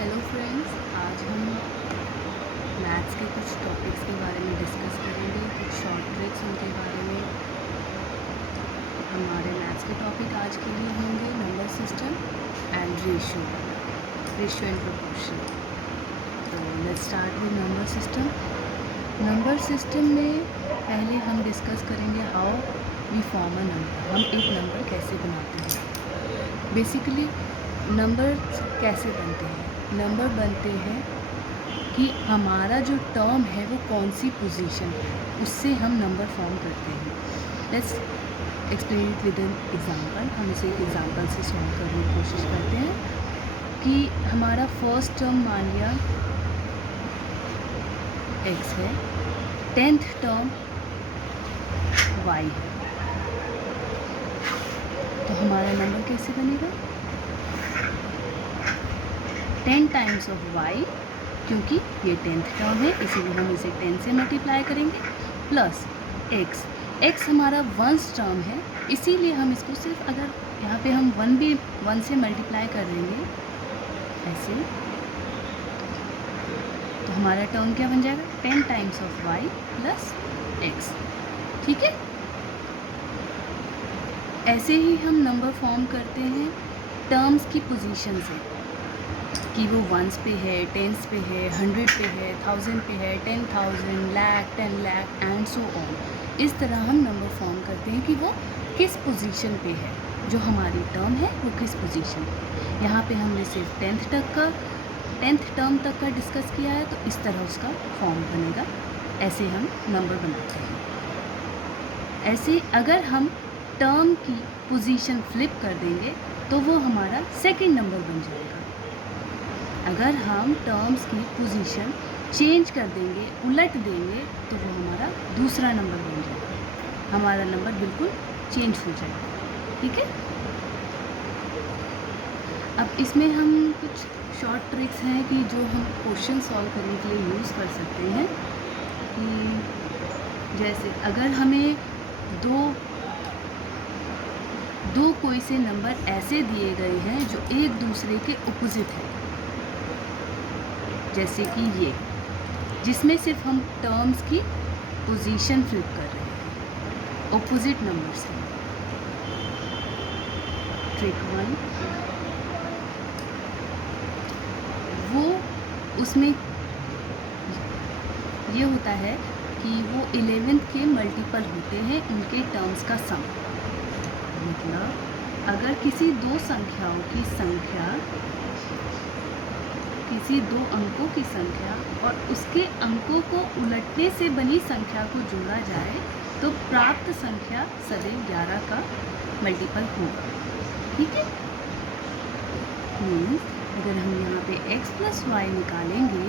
Hello friends, आज हम maths के कुछ टॉपिक्स के बारे में डिस्कस करेंगे, कुछ शॉर्ट ट्रिक्स उनके बारे में। हमारे मैथ्स के टॉपिक आज के लिए होंगे number system and ratio and proportion. तो let's start with number system. Number system में पहले हम डिस्कस करेंगे how we form a number. हम एक नंबर कैसे बनाते हैं। बेसिकली नंबर कैसे बनते हैं? नंबर बनते हैं कि हमारा जो टर्म है वो कौन सी पोजीशन है, उससे हम नंबर फॉर्म करते हैं। Let's explain it with an example. हम इसे एक एग्जांपल से सॉल्व करने की कोशिश करते हैं कि हमारा फर्स्ट टर्म मान लिया x है, 10th टर्म y है, तो हमारा नंबर कैसे बनेगा? 10 टाइम्स ऑफ y, क्योंकि ये 10th टर्म है इसीलिए हम इसे 10 से मल्टीप्लाई करेंगे, प्लस x हमारा 1st टर्म है इसीलिए हम इसको सिर्फ अगर यहाँ पे हम 1 से मल्टीप्लाई कर देंगे ऐसे, तो हमारा टर्म क्या बन जाएगा? 10 times of y plus x। ठीक है, ऐसे ही हम नंबर फॉर्म करते हैं टर्म्स की पोजीशन से, कि वो वंस पे है, टेंस पे है, 100 पे है, 1000 पे है, 10,000, lakh, 10 lakh and so on. इस तरह हम नंबर फॉर्म करते हैं कि वो किस पोजीशन पे है, जो हमारी टर्म है वो किस पोजीशन पे। यहाँ पे हमने सिर्फ 10th टर्म तक का डिस्कस किया है, तो इस तरह उसका फॉर्म बनेगा। ऐसे हम नंबर बनाते हैं। ऐसे अगर हम टर्म की पोजीशन फ्लिप कर देंगे तो वो हमारा सेकंड नंबर बन जाएगा। अगर हम टर्म्स की पोजीशन चेंज कर देंगे, उलट देंगे, तो वो हमारा दूसरा नंबर बन जाएगा। हमारा नंबर बिल्कुल चेंज हो जाएगा। ठीक है, अब इसमें हम कुछ शॉर्ट ट्रिक्स हैं कि जो हम क्वेश्चन सॉल्व करने के लिए यूज़ कर सकते हैं। कि जैसे अगर हमें दो कोई से नंबर ऐसे दिए गए हैं जो एक दूसरे के ऑपोजिट है, जैसे कि ये, जिसमें सिर्फ हम टर्म्स की पोजीशन फ्लिप कर रहे हैं ऑपोजिट नंबर से। ट्रिक 1, वो उसमें ये होता है कि वो 11th के मल्टीपल होते हैं उनके टर्म्स का सम। मतलब अगर किसी दो संख्याओं की संख्या, किसी दो अंकों की संख्या और उसके अंकों को उलटने से बनी संख्या को जोड़ा जाए तो प्राप्त संख्या सदैव 11 का मल्टीपल होगा। ठीक है, मीन्स अगर हम यहाँ पे x प्लस वाई निकालेंगे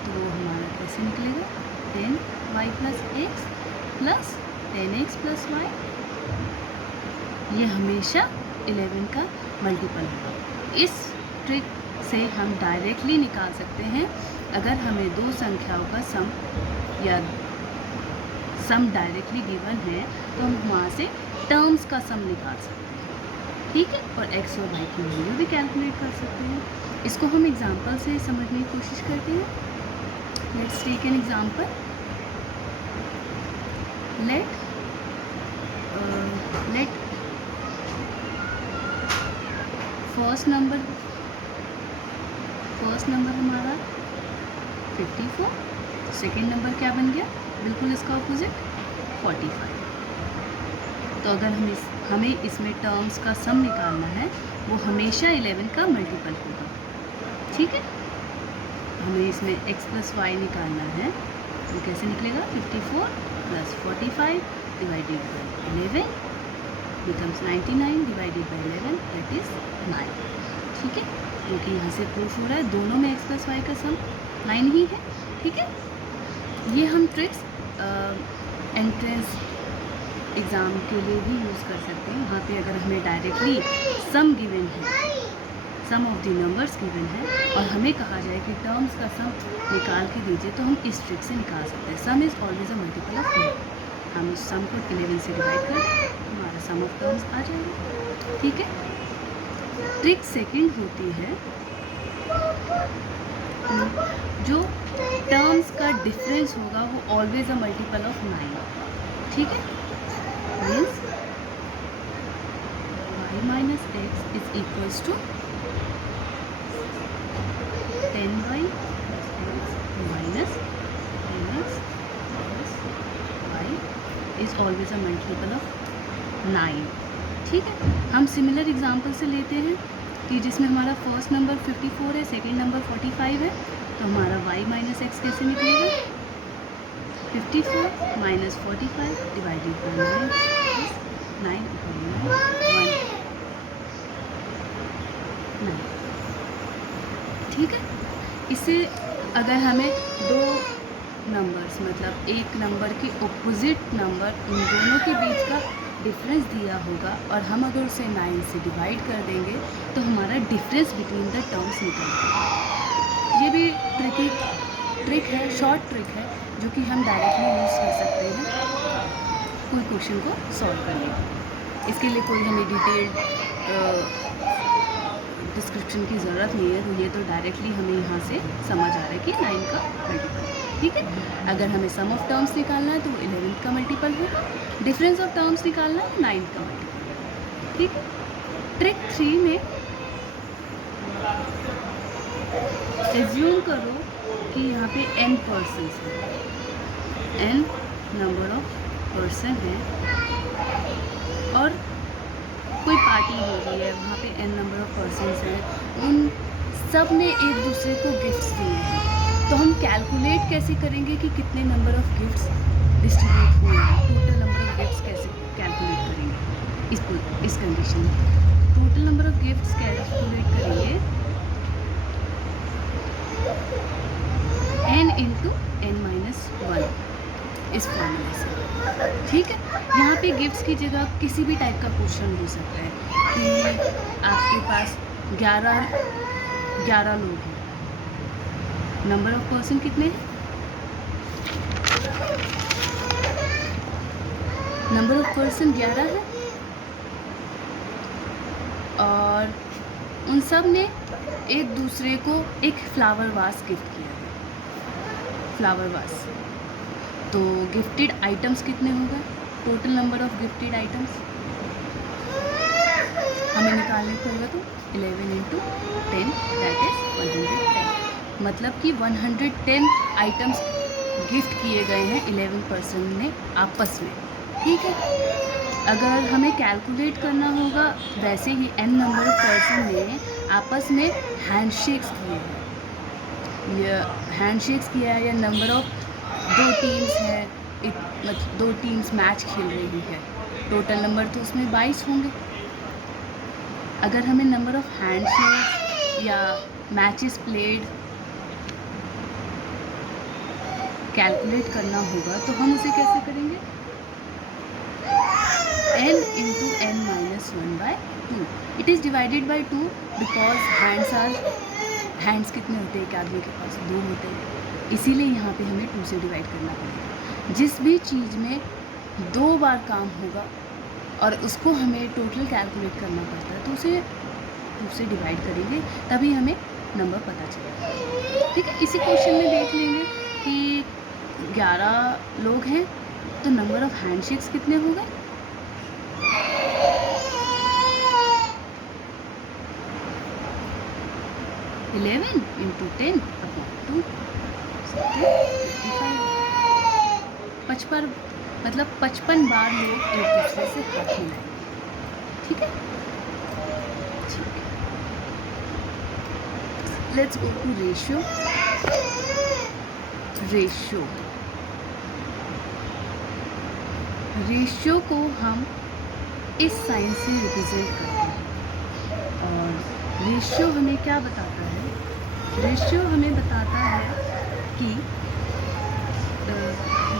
तो वो हमारा कैसे निकलेगा? 10y plus x plus 10x plus y. ये हमेशा 11 का मल्टीपल होगा। इस ट्रिक से हम डायरेक्टली निकाल सकते हैं। अगर हमें दो संख्याओं का सम डायरेक्टली गिवन है तो हम वहाँ से टर्म्स का सम निकाल सकते हैं। ठीक है, और x और y की वैल्यू भी कैलकुलेट कर सकते हैं। इसको हम एग्जांपल से समझने की कोशिश करते हैं। Let's take an example. Let first number हमारा 54, सेकेंड नंबर क्या बन गया? बिल्कुल इसका ऑपोजिट 45। तो अगर हमें इसमें टर्म्स का सम निकालना है, वो हमेशा 11 का मल्टीपल होगा। ठीक है, हमें इसमें x प्लस वाई निकालना है, तो कैसे निकलेगा? 54 plus 45 divided by 11 becomes 99 divided by 11, that is 9। ठीक है, क्योंकि यहाँ से प्रूफ हो रहा है दोनों में x प्लस वाई का सम 9 ही है। ठीक है, ये हम ट्रिक्स एंट्रेंस एग्ज़ाम के लिए भी यूज़ कर सकते हैं। वहाँ पे अगर हमें डायरेक्टली सम गिवन है, सम ऑफ द नंबर्स गिवन है, और हमें कहा जाए कि टर्म्स का सम निकाल के दीजिए, तो हम इस ट्रिक से निकाल सकते हैं। सम is always a multiple of 11। हम उस सम को 11 से डिवाइड कर दें, हमारा सम ऑफ टर्म्स आ जाएगा। ठीक है, ट्रिक सेकंड होती है जो टर्म्स का डिफरेंस होगा वो ऑलवेज अ मल्टीपल ऑफ 9, ठीक है। Means y minus x is equals to 10y minus 10x plus y is always a multiple of 9, ठीक है। हम सिमिलर एग्जाम्पल से लेते हैं कि जिसमें हमारा फर्स्ट नंबर 54 है, सेकेंड नंबर 45 है, तो हमारा y माइनस एक्स कैसे निकलेगा? 54 माइनस 45 डिवाइडेड बाई 9 9, ठीक है। इससे अगर हमें दो नंबर्स मतलब एक नंबर के ऑपोजिट नंबर उन दोनों के बीच का डिफरेंस दिया होगा और हम अगर उसे 9 से डिवाइड कर देंगे तो हमारा डिफरेंस बिटवीन द टर्म्स निकलेगा। ये भी ट्रिक है, शॉर्ट ट्रिक है, जो कि हम डायरेक्टली यूज़ कर सकते हैं कोई क्वेश्चन को सॉल्व करने के। इसके लिए कोई हमें डिटेल्ड डिस्क्रिप्शन की ज़रूरत नहीं है, तो ये तो डायरेक्टली हमें यहाँ से समझ आ रहा है कि 9 का मल्टीपल, ठीक है। अगर हमें सम ऑफ टर्म्स निकालना है तो 11 का मल्टीपल होगा, डिफरेंस ऑफ टर्म्स निकालना है 9 का मल्टीपल होगा, ठीक है। ट्रिक 3 में एज्यूम करो कि यहाँ पे n पर्सन है, n नंबर ऑफ पर्सन है और कोई पार्टी हो रही है, वहाँ पे n नंबर ऑफ पर्सन्स हैं, उन सब ने एक दूसरे को गिफ्ट्स दिए हैं। तो हम कैलकुलेट कैसे करेंगे कि कितने नंबर ऑफ गिफ्ट्स डिस्ट्रीब्यूट हुए हैं? टोटल नंबर ऑफ गिफ्ट्स कैसे कैलकुलेट करेंगे इस कंडीशन में? Total number of gifts calculate करेंगे n इंटू n माइनस 1 इस फॉर्मूले से, ठीक है। यहाँ पे गिफ्ट्स की जगह किसी भी टाइप का क्वेश्चन हो सकता है कि आपके पास 11 लोग हैं, नंबर ऑफ पर्सन कितने हैं? नंबर ऑफ पर्सन 11 है और उन सब ने एक दूसरे को एक फ्लावर वास गिफ्ट किया है, फ्लावर वास। तो गिफ्टेड आइटम्स कितने हो गए? Total number of gifted items हमें निकालने को होगा तो 11 इंटू 10 दैट इज 110, मतलब कि 110 आइटम्स गिफ्ट किए गए हैं 11 पर्सन ने आपस में, ठीक है। अगर हमें कैलकुलेट करना होगा वैसे ही n नंबर ऑफ पर्सन ने आपस में हैंडशेक्स किए हैं, या हैंडशेक्स किया है, या नंबर ऑफ 2 टीम्स हैं, मतलब 2 टीम्स मैच खेल रही है, टोटल नंबर तो उसमें 22 होंगे। अगर हमें नंबर ऑफ हैंडशेक्स या मैचेस प्लेड कैलकुलेट करना होगा तो हम उसे कैसे करेंगे? n into n minus 1/2, it is divided by 2 because hands कितने होते हैं? एक आदमी के पास 2 होते हैं, इसीलिए यहाँ पे हमें 2 से डिवाइड करना पड़ेगा। जिस भी चीज़ में 2 बार काम होगा और उसको हमें टोटल कैलकुलेट करना पड़ता है तो उसे 2 से डिवाइड करेंगे, तभी हमें नंबर पता चलेगा, ठीक है। इसी क्वेश्चन में देख लेंगे कि 11 लोग हैं तो नंबर ऑफ हैंडशेक्स कितने हो गए? 11 इंटू 10 अपॉन 2 55, 55 मतलब 55 बार लोग एक दूसरे से हाथ मिलाएंगे, ठीक है। ठीक है, let's go to ratio. Ratio को हम इस साइन से रिप्रेजेंट करते हैं और रेशियो हमें क्या बताता है? रेशियो हमें बताता है कि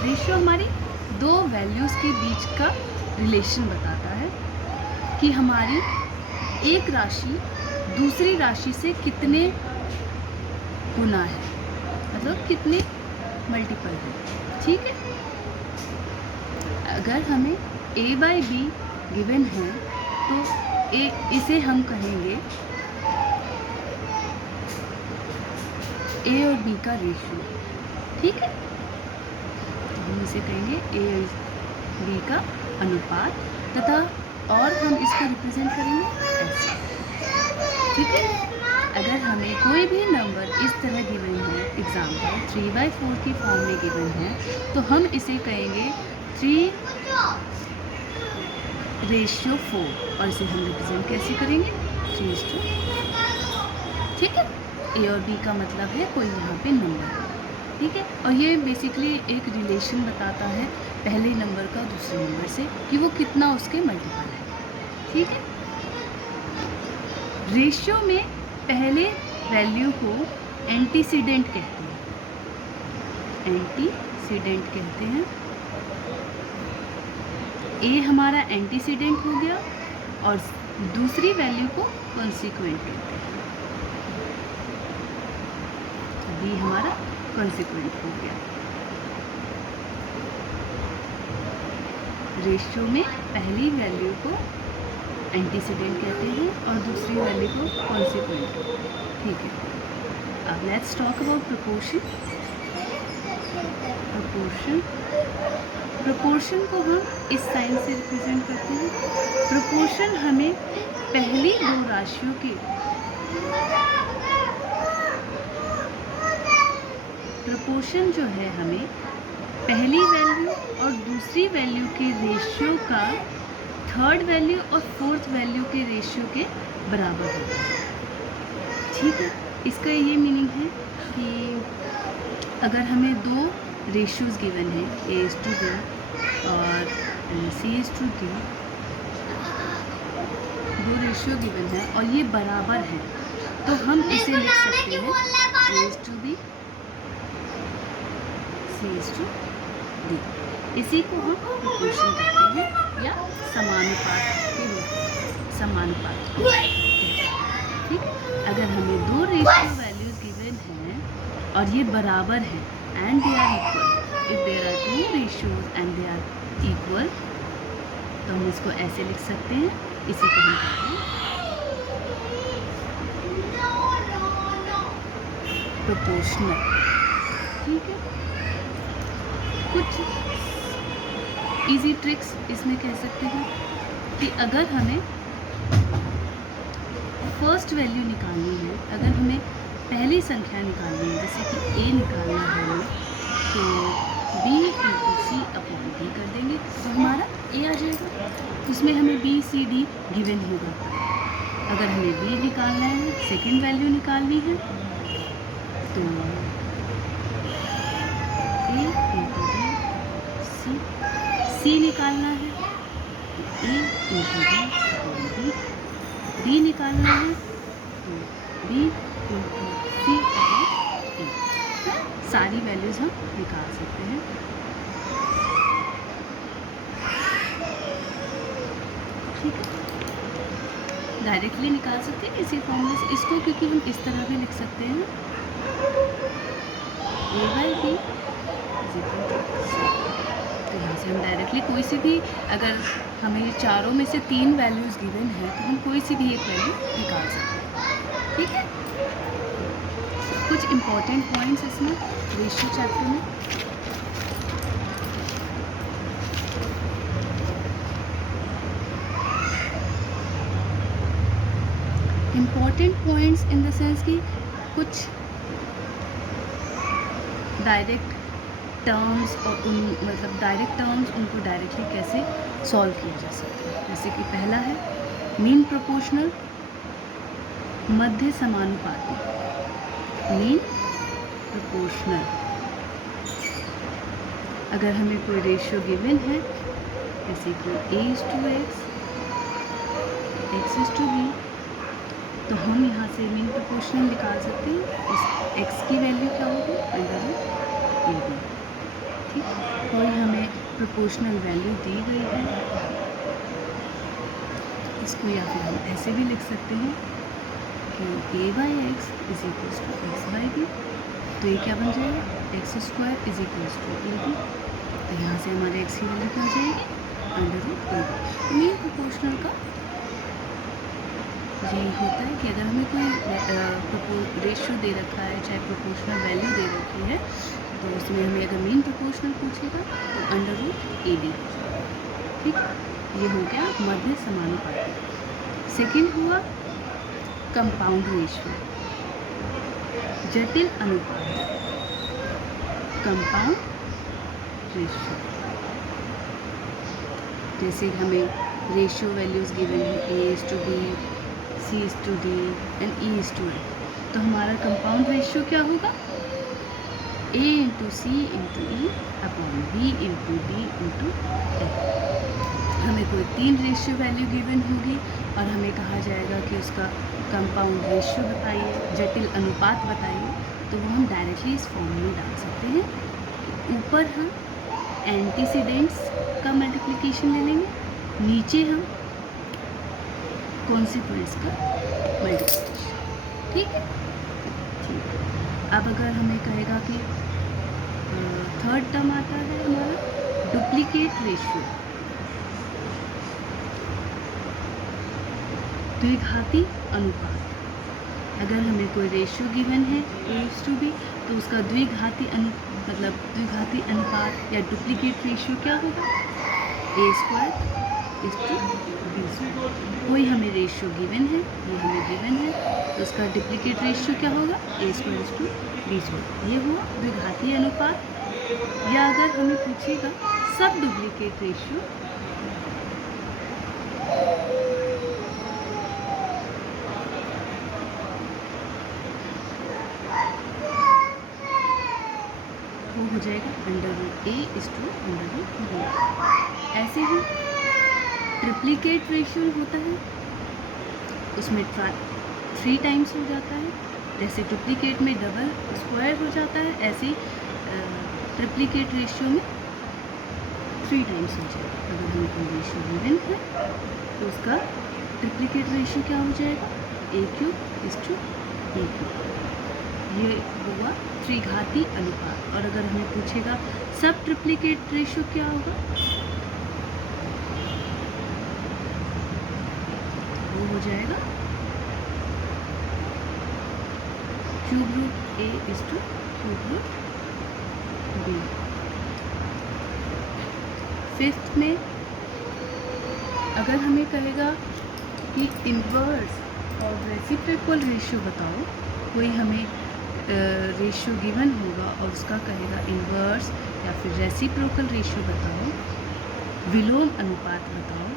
रेशियो हमारी 2 वैल्यूज़ के बीच का रिलेशन बताता है कि हमारी एक राशि दूसरी राशि से कितने गुना है, मतलब कितने मल्टीपल है, ठीक है। अगर हमें a/b गिवन है तो इसे हम कहेंगे ए और बी का रेशियो, ठीक है। तो हम इसे कहेंगे ए और बी का अनुपात, तथा और हम इसको रिप्रेजेंट करेंगे ऐसे, ठीक है। अगर हमें कोई भी नंबर इस तरह गिवन है, एग्जाम्पल 3/4 की फॉर्म में गिवन है, तो हम इसे कहेंगे 3 रेशियो 4, और इसे हम रिप्रेजेंट कैसे करेंगे 3:4, ठीक है। ए और बी का मतलब है कोई यहाँ पे नंबर, ठीक है। और ये बेसिकली एक रिलेशन बताता है पहले नंबर का दूसरे नंबर से, कि वो कितना उसके मल्टीपल है, ठीक है। रेशियो में पहले वैल्यू को एंटीसीडेंट कहते हैं, एंटीसीडेंट कहते हैं। ए हमारा एंटीसीडेंट हो गया और दूसरी वैल्यू को कॉन्सिक्वेंट कहते हैं, बी हमारा कॉन्सिक्वेंट हो गया। रेशियो में पहली वैल्यू को एंटीसीडेंट कहते हैं और दूसरी वैल्यू को कॉन्सिक्वेंट, ठीक है। अब let's talk about proportion. Proportion को हम इस साइन से रिप्रेजेंट करते हैं। प्रोपोर्शन हमें पहली दो राशियों के प्रोपोर्शन जो है हमें पहली वैल्यू और दूसरी वैल्यू के रेशियो का थर्ड वैल्यू और फोर्थ वैल्यू के रेशियो के बराबर होता है, ठीक है। इसका ये मीनिंग है कि अगर हमें दो रेशियोज़ गिवन है A:B और C:D, दो रेशियो गिवन है और ये बराबर है, तो हम इसे लिख सकते हैं A:B C:D। इसी को हम प्रोपोर्शन कहते हैं या समानुपात के रूप में, समानुपात, ठीक है। अगर हमें दो रेशियो वैल्यूज गिवन हैं और ये बराबर है and they are equal, if there are two ratios and they are equal, तो हम इसको ऐसे लिख सकते हैं, इसी को हम कहते हैं प्रोपोर्शनल, ठीक है। कुछ इजी ट्रिक्स इसमें कह सकते हैं कि अगर हमें फर्स्ट वैल्यू निकालनी है, अगर हमें पहली संख्या निकालनी है, जैसे कि A निकालना है हमें, तो B/C/D कर देंगे तो हमारा A आ जाएगा। उसमें हमें B/C/D गिवन होगा। अगर हमें B निकालना है, सेकेंड वैल्यू निकालनी है, तो C निकालना है, A/B, D निकालना है, तो B/C/A, सारी वैल्यूज हम निकाल सकते हैं, ठीक है। डायरेक्टली निकाल सकते हैं इसी फॉर्मूले से इसको, क्योंकि हम इस तरह भी लिख सकते हैं A/B, तो यहाँ से हम डायरेक्टली कोई सी भी, अगर हमें ये चारों में से 3 वैल्यूज़ गिवन है तो हम कोई सी भी एक वैल्यू निकाल सकते हैं, ठीक है। कुछ इम्पॉर्टेंट पॉइंट्स इसमें रेशियो चैप्टर में, important points in the sense कि कुछ डायरेक्ट टर्म्स और मतलब डायरेक्ट टर्म्स, उनको डायरेक्टली कैसे सॉल्व किया जा सकता है। जैसे कि पहला है मीन प्रोपोर्शनल, मध्य समानुपाती, मीन प्रोपोर्शनल। अगर हमें कोई रेशियो गिवन है, जैसे कि A:X, X:B, तो हम यहाँ से मीन प्रोपोर्शनल निकाल सकते हैं। इस x की वैल्यू क्या होगी, √AB, ठीक। कोई हमें प्रोपोर्शनल वैल्यू दी गई है, इसको या फिर हम ऐसे भी लिख सकते हैं कि A/X = X/B, तो ये क्या बन जाएगा, x² = AB, तो यहाँ से हमारे x की वैल्यू क्या हो जाएगी, √AB। मीन प्रोपोर्शनल का यही होता है कि अगर हमें कोई रेशियो दे रखा है, चाहे प्रोपोर्शनल वैल्यू दे रखी है, तो उसमें हमें अगर मीन प्रोपोर्शनल पूछेगा तो √AD। ठीक, ये हो गया मध्य समानुपाती। सेकंड हुआ कंपाउंड रेशियो, जटिल अनुपात, कंपाउंड रेशियो। जैसे हमें रेशियो वैल्यूज़ गिवन है A:B, C:D एंड E:A, तो हमारा कंपाउंड रेशियो क्या होगा? A:(C:(E)/B:(D)(F)। हमें कोई 3 रेशियो वैल्यू गिवन होगी और हमें कहा जाएगा कि उसका कंपाउंड रेशियो बताइए, जटिल अनुपात बताइए, तो वो हम डायरेक्टली इस फॉर्म में डाल सकते हैं। ऊपर हम एंटीसीडेंट्स का मल्टीप्लिकेशन ले लेंगे, नीचे हम कॉन्सिक्वेंस का मल्टीप्लिकेशन। ठीक है, ठीक। अब अगर हमें कहेगा कि थर्ड टर्म आता है हमारा डुप्लीकेट रेशियो, द्विघाती अनुपात। अगर हमें कोई रेशियो गिवन है A:B, तो उसका द्विघाती अनुपात या डुप्लीकेट रेशियो क्या होगा? A²/B²। कोई हमें रेशियो गिवन है, ये हमें गिवन है, तो उसका डुप्लीकेट रेशियो क्या होगा? A²/B²। ये हुआ द्विघाती अनुपात। या अगर हमें पूछेगा सब डुप्लीकेट रेशियो, वो हो जाएगा √A:√B। ऐसे ही ट्रिप्लीकेट रेशियो होता है, उसमें 3 टाइम्स हो जाता है। जैसे डुप्लीकेट में डबल स्क्वायर हो जाता है, ऐसे ट्रिप्लीकेट रेशियो में 3 टाइम्स हो जाएगा। अगर हमें कोई रेशियो गिवन है तो उसका ट्रिप्लीकेट रेशियो क्या हो जाएगा? A⁴A⁴। ये हुआ त्रिघाती अनुपात। और अगर हमें पूछेगा सब ट्रिप्लीकेट रेशियो क्या होगा, वो हो जाएगा √A:√B। फिफ्थ में अगर हमें कहेगा कि इन्वर्स और रेसिप्रोकल रेशियो बताओ, कोई हमें रेशियो गिवन होगा और उसका कहेगा इन्वर्स या फिर रेसिप्रोकल रेशियो बताओ, विलोम अनुपात बताओ।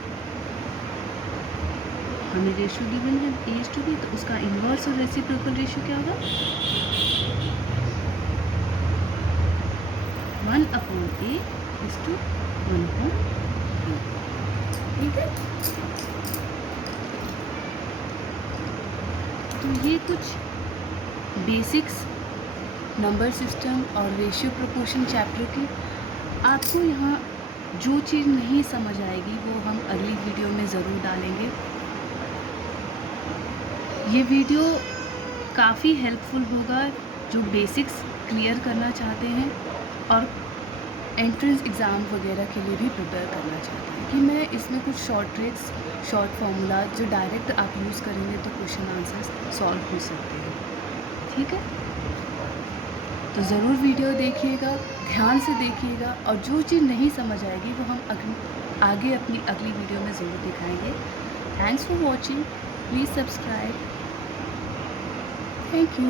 हमें रेशियो गिवन है A:B, तो उसका इन्वर्स और रेसिप्रोकल रेशियो क्या होगा? 1/A:1/B। ठीक है, तो ये कुछ बेसिक्स नंबर सिस्टम और रेशियो प्रोपोर्शन चैप्टर की। आपको यहाँ जो चीज़ नहीं समझ आएगी वो हम अगली वीडियो में ज़रूर डालेंगे। ये वीडियो काफ़ी हेल्पफुल होगा जो बेसिक्स क्लियर करना चाहते हैं और एंट्रेंस एग्ज़ाम वगैरह के लिए भी प्रिपेयर करना चाहते हैं, कि मैं इसमें कुछ शॉर्ट ट्रिक्स, शॉर्ट फार्मूला जो डायरेक्ट आप यूज़ करेंगे तो क्वेश्चन आंसर्स सॉल्व हो सकते हैं। ठीक है, तो ज़रूर वीडियो देखिएगा, ध्यान से देखिएगा, और जो चीज़ नहीं समझ आएगी वो हम आगे अपनी अगली वीडियो में ज़रूर दिखाएंगे। Thanks for watching, please subscribe. Thank you.